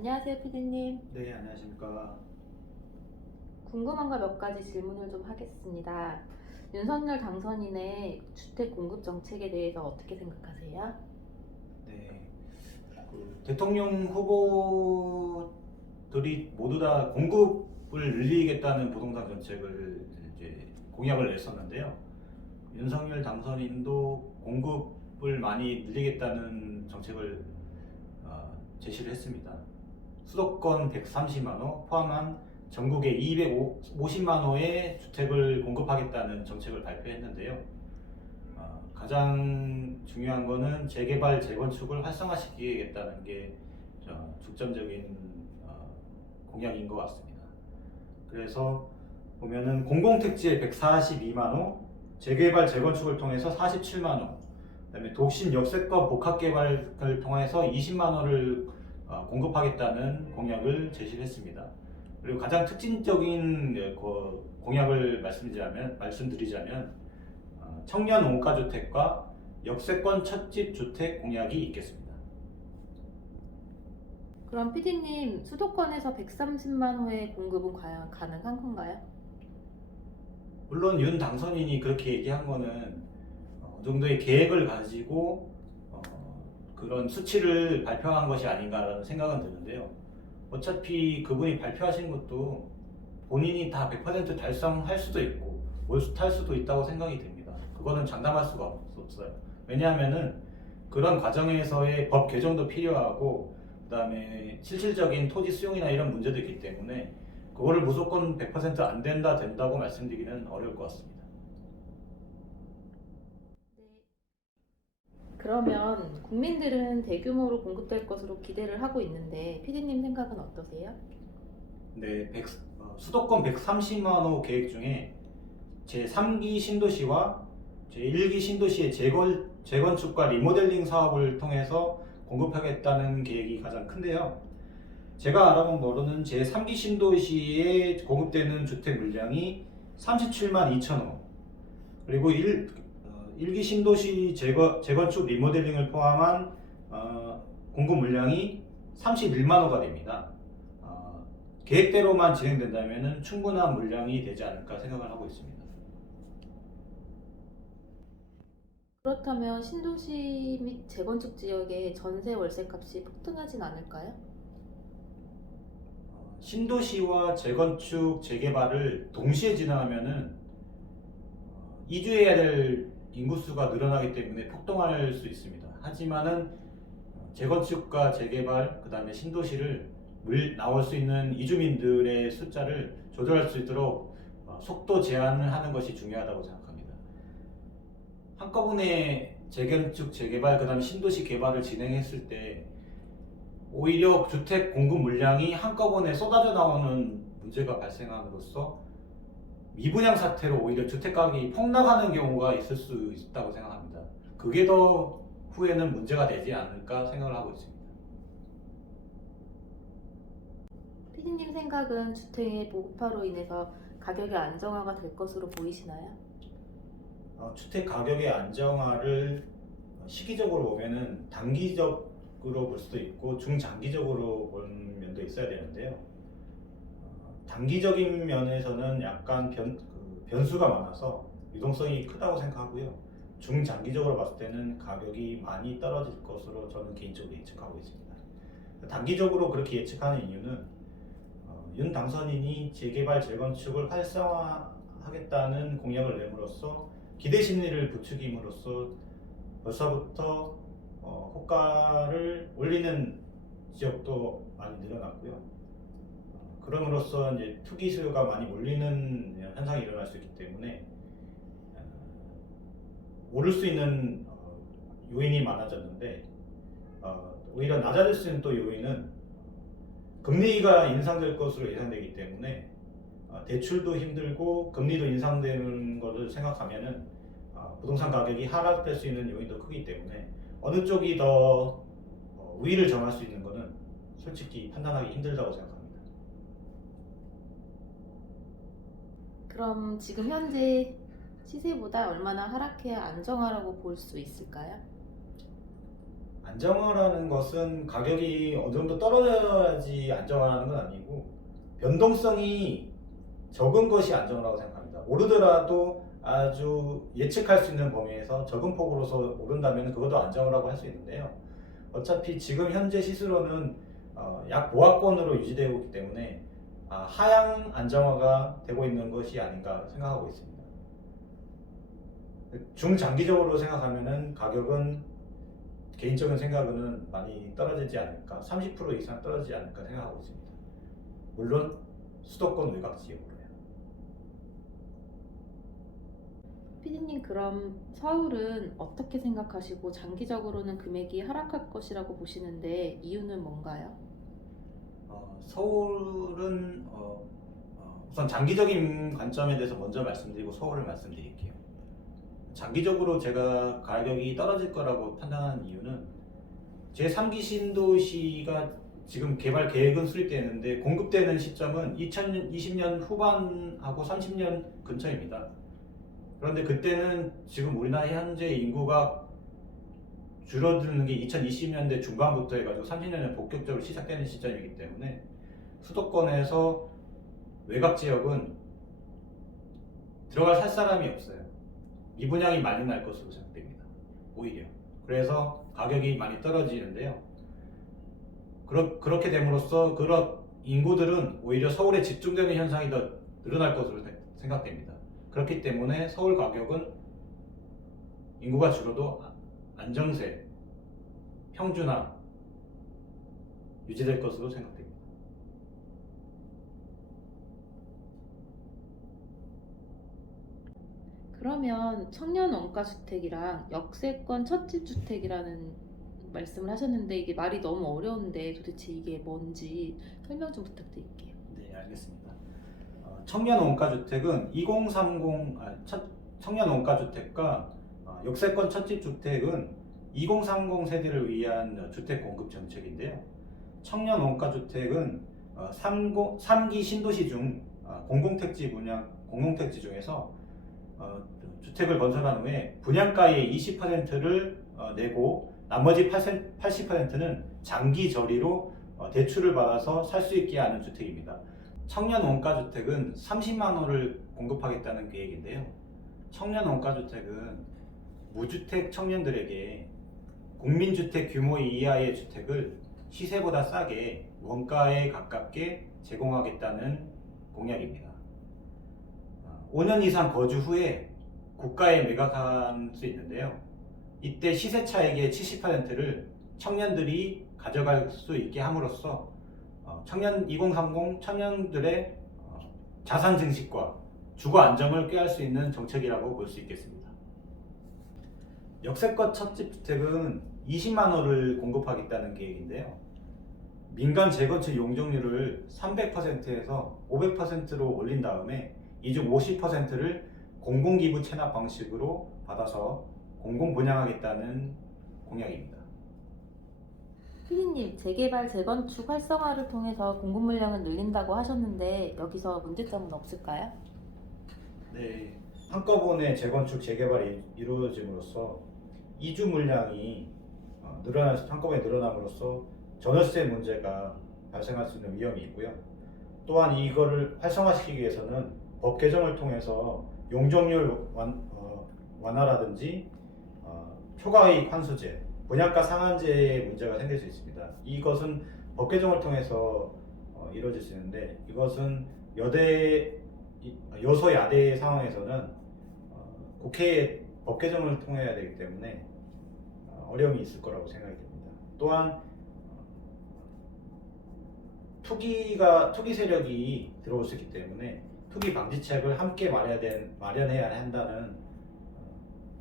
안녕하세요, 피디님. 네, 안녕하십니까. 궁금한 거 몇 가지 질문을 좀 하겠습니다. 윤석열 당선인의 주택 공급 정책에 대해서 어떻게 생각하세요? 네, 대통령 후보들이 모두 다 공급을 늘리겠다는 부동산 정책을 이제 공약을 냈었는데요. 윤석열 당선인도 공급을 많이 늘리겠다는 정책을 제시를 했습니다. 수도권 130만 호 포함한 전국에 250만 호의 주택을 공급하겠다는 정책을 발표했는데요. 가장 중요한 거는 재개발, 재건축을 활성화시키겠다는 게 중점적인 공약인 것 같습니다. 그래서 보면은 공공택지의 142만 호, 재개발, 재건축을 통해서 47만 호, 그다음에 도심 역세권 복합개발을 통해서 20만 호를 공급하겠다는 공약을 제시했습니다. 그리고 가장 특징적인 공약을 말씀드리자면 청년 원가주택과 역세권 첫집 주택 공약이 있겠습니다. 그럼 피디님, 수도권에서 130만 호의 공급은 과연 가능한 건가요? 물론 윤 당선인이 그렇게 얘기한 거는 어느 정도의 계획을 가지고 그런 수치를 발표한 것이 아닌가라는 생각은 드는데요. 어차피 그분이 발표하신 것도 본인이 다 100% 달성할 수도 있고 몰수탈 수도 있다고 생각이 됩니다. 그거는 장담할 수가 없어요. 왜냐하면은 그런 과정에서의 법 개정도 필요하고 그다음에 실질적인 토지 수용이나 이런 문제도 있기 때문에 그거를 무조건 100%안 된다고 말씀드리기는 어려울 것 같습니다. 그러면 국민들은 대규모로 공급될 것으로 기대를 하고 있는데 피디님 생각은 어떠세요? 네, 수도권 130만 호 계획 중에 제3기 신도시와 제1기 신도시의 재건축과 리모델링 사업을 통해서 공급하겠다는 계획이 가장 큰데요. 제가 알아본 바로는 제3기 신도시에 공급되는 주택 물량이 37만 2천 호, 그리고 1기 신도시 재건축 리모델링을 포함한 공급 물량이 31만 호가 됩니다. 계획대로만 진행된다면 충분한 물량이 되지 않을까 생각을 하고 있습니다. 그렇다면 신도시 및 재건축 지역의 전세 월세 값이 폭등하진 않을까요? 신도시와 재건축, 재개발을 동시에 진행하면은 이주해야 될 인구수가 늘어나기 때문에 폭등할 수 있습니다. 하지만은 재건축과 재개발, 그 다음에 신도시를 나올 수 있는 이주민들의 숫자를 조절할 수 있도록 속도 제한을 하는 것이 중요하다고 생각합니다. 한꺼번에 재건축, 재개발, 그 다음에 신도시 개발을 진행했을 때 오히려 주택 공급 물량이 한꺼번에 쏟아져 나오는 문제가 발생함으로써 미분양 사태로 오히려 주택 가격이 폭락하는 경우가 있을 수 있다고 생각합니다. 그게 더 후에는 문제가 되지 않을까 생각을 하고 있습니다. 피디님 생각은 주택의 보급화로 인해서 가격의 안정화가 될 것으로 보이시나요? 주택 가격의 안정화를 시기적으로 보면은 단기적으로 볼 수도 있고 중장기적으로 볼 면도 있어야 되는데요. 단기적인 면에서는 약간 변수가 많아서 유동성이 크다고 생각하고요. 중장기적으로 봤을 때는 가격이 많이 떨어질 것으로 저는 개인적으로 예측하고 있습니다. 단기적으로 그렇게 예측하는 이유는 윤 당선인이 재개발, 재건축을 활성화하겠다는 공약을 내므로써 기대 심리를 부추김으로써 벌써부터 호가를 올리는 지역도 많이 늘어났고요. 그럼으로써 이제 투기 수요가 많이 몰리는 현상이 일어날 수 있기 때문에 오를 수 있는 요인이 많아졌는데 오히려 낮아질 수 있는 또 요인은 금리가 인상될 것으로 예상되기 때문에 대출도 힘들고 금리도 인상되는 것을 생각하면은 부동산 가격이 하락될 수 있는 요인도 크기 때문에 어느 쪽이 더 우위를 점할 수 있는 것은 솔직히 판단하기 힘들다고 생각합니다. 그럼 지금 현재 시세보다 얼마나 하락해야 안정화라고 볼 수 있을까요? 안정화라는 것은 가격이 어느 정도 떨어져야지 안정화라는 건 아니고 변동성이 적은 것이 안정화라고 생각합니다. 오르더라도 아주 예측할 수 있는 범위에서 적은 폭으로서 오른다면 그것도 안정화라고 할 수 있는데요. 어차피 지금 현재 시세로는 약 보합권으로 유지되고 있기 때문에 하향 안정화가 되고 있는 것이 아닌가 생각하고 있습니다. 중장기적으로 생각하면은 가격은 개인적인 생각은 많이 떨어지지 않을까, 30% 이상 떨어지지 않을까 생각하고 있습니다. 물론 수도권 외곽 지역으로요. 피디님, 그럼 서울은 어떻게 생각하시고 장기적으로는 금액이 하락할 것이라고 보시는데 이유는 뭔가요? 서울은 우선 장기적인 관점에 대해서 먼저 말씀드리고 서울을 말씀드릴게요. 장기적으로 제가 가격이 떨어질 거라고 판단하는 이유는 제3기 신도시가 지금 개발 계획은 수립되는데 공급되는 시점은 2020년 후반하고 30년 근처입니다. 그런데 그때는 지금 우리나라 현재 인구가 줄어드는 게 2020년대 중반부터 해가지고 30년에 본격적으로 시작되는 시점이기 때문에 수도권에서 외곽 지역은 들어갈 살 사람이 없어요. 미분양이 많이 날 것으로 생각됩니다. 오히려. 그래서 가격이 많이 떨어지는데요. 그렇게 됨으로써 그런 인구들은 오히려 서울에 집중되는 현상이 더 늘어날 것으로 생각됩니다. 그렇기 때문에 서울 가격은 인구가 줄어도 안정세, 평준화 유지될 것으로 생각됩니다. 그러면 청년 원가 주택이랑 역세권 첫집 주택이라는 말씀을 하셨는데 이게 말이 너무 어려운데 도대체 이게 뭔지 설명 좀 부탁드릴게요. 네, 알겠습니다. 청년 원가주택은 2030 청년 원가주택과 역세권 첫집 주택은 2030 세대를 위한 주택 공급 정책인데요. 청년 원가주택은 3기 신도시 중 공공택지 중에서 주택을 건설한 후에 분양가의 20%를 내고 나머지 80%는 장기 저리로 대출을 받아서 살 수 있게 하는 주택입니다. 청년 원가주택은 30만 호를 공급하겠다는 계획인데요. 청년 원가주택은 무주택 청년들에게 국민주택 규모 이하의 주택을 시세보다 싸게 원가에 가깝게 제공하겠다는 공약입니다. 5년 이상 거주 후에 국가에 매각할 수 있는데요. 이때 시세 차익의 70%를 청년들이 가져갈 수 있게 함으로써 2030 청년들의 자산 증식과 주거 안정을 꾀할 수 있는 정책이라고 볼 수 있겠습니다. 역세권 첫집 주택은 20만 호를 공급하겠다는 계획인데요. 민간 재건축 용적률을 300%에서 500%로 올린 다음에 이 중 50%를 공공기부 체납 방식으로 받아서 공공 분양하겠다는 공약입니다. 피디님, 재개발, 재건축 활성화를 통해서 공급 물량을 늘린다고 하셨는데 여기서 문제점은 없을까요? 네, 한꺼번에 재건축, 재개발이 이루어짐으로써 이주 물량이 한꺼번에 늘어남으로써 전월세 문제가 발생할 수 있는 위험이 있고요. 또한 이거를 활성화시키기 위해서는 법 개정을 통해서 용적률 완화라든지 초과이익 환수제, 분양가 상한제의 문제가 생길 수 있습니다. 이것은 법 개정을 통해서 이루어질 수 있는데 이것은 여소야대 상황에서는 국회의 법 개정을 통해야 되기 때문에 어려움이 있을 거라고 생각이 됩니다. 또한 투기 세력이 들어올 수 있기 때문에 투기 방지책을 함께 마련해야 한다는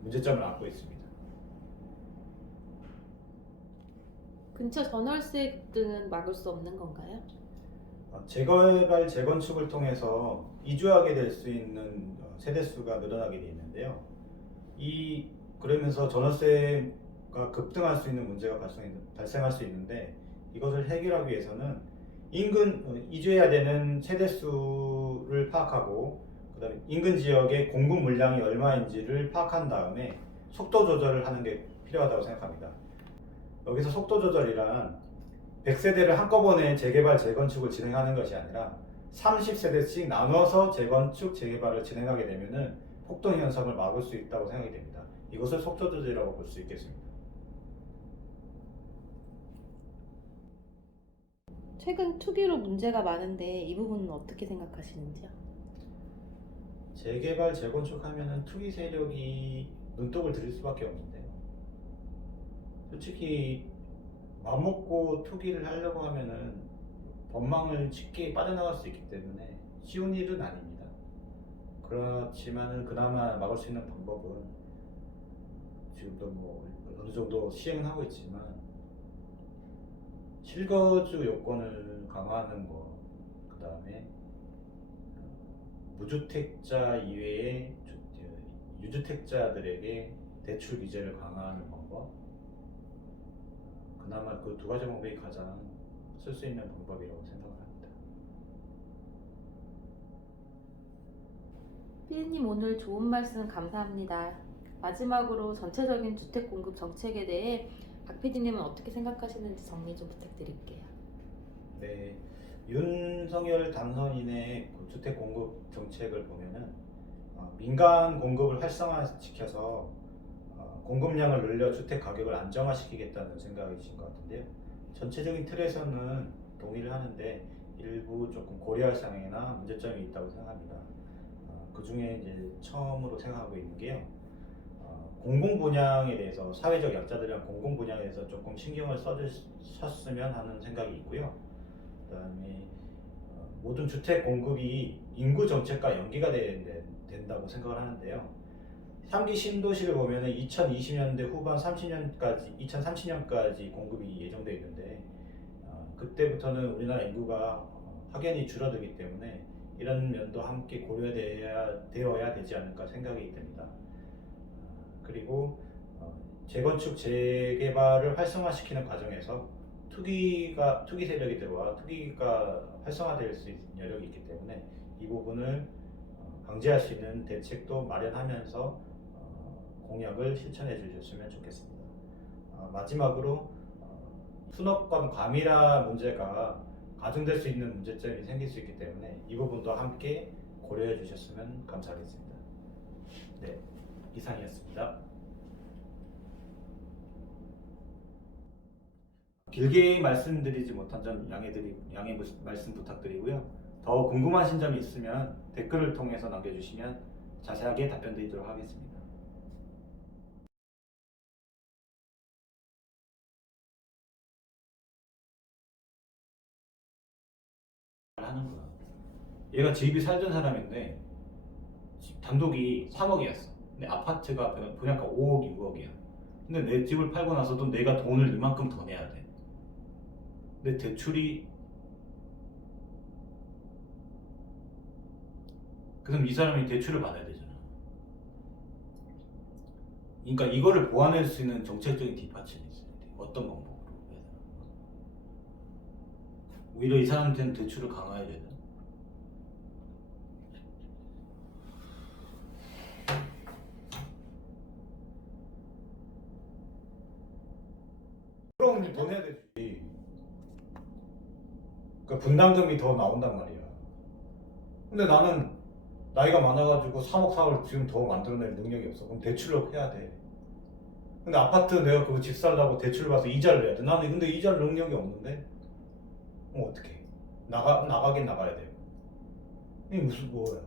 문제점을 안고 있습니다. 근처 전월세 등은 막을 수 없는 건가요? 재개발, 재건축을 통해서 이주하게 될 수 있는 세대수가 늘어나게 되어 있는데요. 그러면서 전월세가 급등할 수 있는 문제가 발생할 수 있는데 이것을 해결하기 위해서는 이주해야 되는 세대수를 파악하고 그다음에 인근 지역의 공급 물량이 얼마인지를 파악한 다음에 속도 조절을 하는 게 필요하다고 생각합니다. 여기서 속도 조절이란 100세대를 한꺼번에 재개발, 재건축을 진행하는 것이 아니라 30세대씩 나눠서 재건축, 재개발을 진행하게 되면은 폭동 현상을 막을 수 있다고 생각이 됩니다. 이것을 속도 조절이라고 볼 수 있겠습니다. 최근 투기로 문제가 많은데 이 부분은 어떻게 생각하시는지요? 재개발, 재건축하면은 투기 세력이 눈독을 들일 수밖에 없는데요. 솔직히 맘먹고 투기를 하려고 하면은 법망을 쉽게 빠져나갈 수 있기 때문에 쉬운 일은 아닙니다. 그렇지만은 그나마 막을 수 있는 방법은 지금도 뭐 어느 정도 시행은 하고 있지만 실거주 요건을 강화하는 거, 그 다음에 무주택자 이외의 유주택자들에게 대출 규제를 강화하는 방법, 그나마 그 두 가지 방법이 가장 쓸 수 있는 방법이라고 생각을 합니다. 피디님 오늘 좋은 말씀 감사합니다. 마지막으로 전체적인 주택 공급 정책에 대해 박 PD님은 어떻게 생각하시는지 정리 좀 부탁드릴게요. 네, 윤석열 당선인의 그 주택 공급 정책을 보면은 민간 공급을 활성화시켜서 공급량을 늘려 주택 가격을 안정화시키겠다는 생각이신 것 같은데요. 전체적인 틀에서는 동의를 하는데 일부 조금 고려할 사항이나 문제점이 있다고 생각합니다. 그 중에 이제 처음으로 생각하고 있는 게요. 공공 분양에 대해서 사회적 약자들이랑 공공 분양에 대해서 조금 신경을 써주셨으면 하는 생각이 있고요. 그다음에 모든 주택 공급이 인구 정책과 연계가 된다고 생각을 하는데요. 3기 신도시를 보면은 2020년대 후반 2030년까지 공급이 예정되어 있는데 그때부터는 우리나라 인구가 확연히 줄어들기 때문에 이런 면도 함께 고려되어야 되지 않을까 생각이 됩니다. 그리고 재건축, 재개발을 활성화시키는 과정에서 투기 세력이 들어와 투기가 활성화될 수 있는 여력이 있기 때문에 이 부분을 방지할 수 있는 대책도 마련하면서 공약을 실천해 주셨으면 좋겠습니다. 마지막으로 수도권 과밀화 문제가 가중될 수 있는 문제점이 생길 수 있기 때문에 이 부분도 함께 고려해 주셨으면 감사하겠습니다. 네, 이상이었습니다. 길게 말씀드리지 못한 점 양해 말씀 부탁드리고요. 더 궁금하신 점이 있으면 댓글을 통해서 남겨주시면 자세하게 답변 드리도록 하겠습니다. 하는 거야. 얘가 집이 살던 사람인데 단독이 3억이었어. 근데 아파트가 분양가 5억, 6억이야. 근데 내 집을 팔고 나서도 내가 돈을 이만큼 더 내야 돼. 근데 대출이 그럼 이 사람이 대출을 받아야 되잖아. 그러니까 이거를 보완할 수 있는 정책적인 뒷받침이 있어야 돼. 어떤 방법으로 해야 되나? 오히려 이 사람한테는 대출을 강화해야 되나? 그럼 더 내야 되지. 그러니까 분담금이 더 나온단 말이야. 근데 나는 나이가 많아가지고 3억, 4억을 지금 더 만들어낼 능력이 없어. 그럼 대출을 해야 돼. 근데 아파트 내가 그거 집 살라고 대출 받아서 이자를 내야 돼. 나는 근데 이자를 능력이 없는데 그럼 어떡해. 나가긴 나가야 돼. 이게 무슨 뭐야.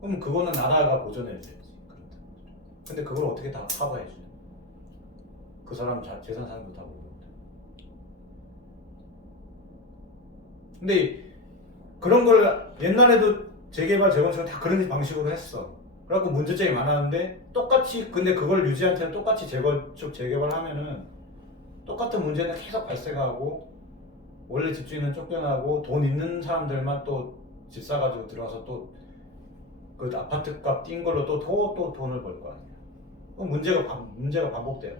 그럼 그거는 나라가 보전해야 되지. 그렇다. 근데 그걸 어떻게 다 커버해 주냐. 그 사람 재산 사는 거 다 모르는데. 근데 그런 걸 옛날에도 재개발, 재건축은 다 그런 방식으로 했어. 그래갖고 문제점이 많았는데 똑같이 근데 그걸 유지한 채로 똑같이 재건축, 재개발하면은 똑같은 문제는 계속 발생하고 원래 집주인은 쫓겨나고 돈 있는 사람들만 또 집 사가지고 들어가서 또 그 아파트 값 뛴 걸로 또 돈을 벌 거 아니야. 그럼 문제가 반복돼요.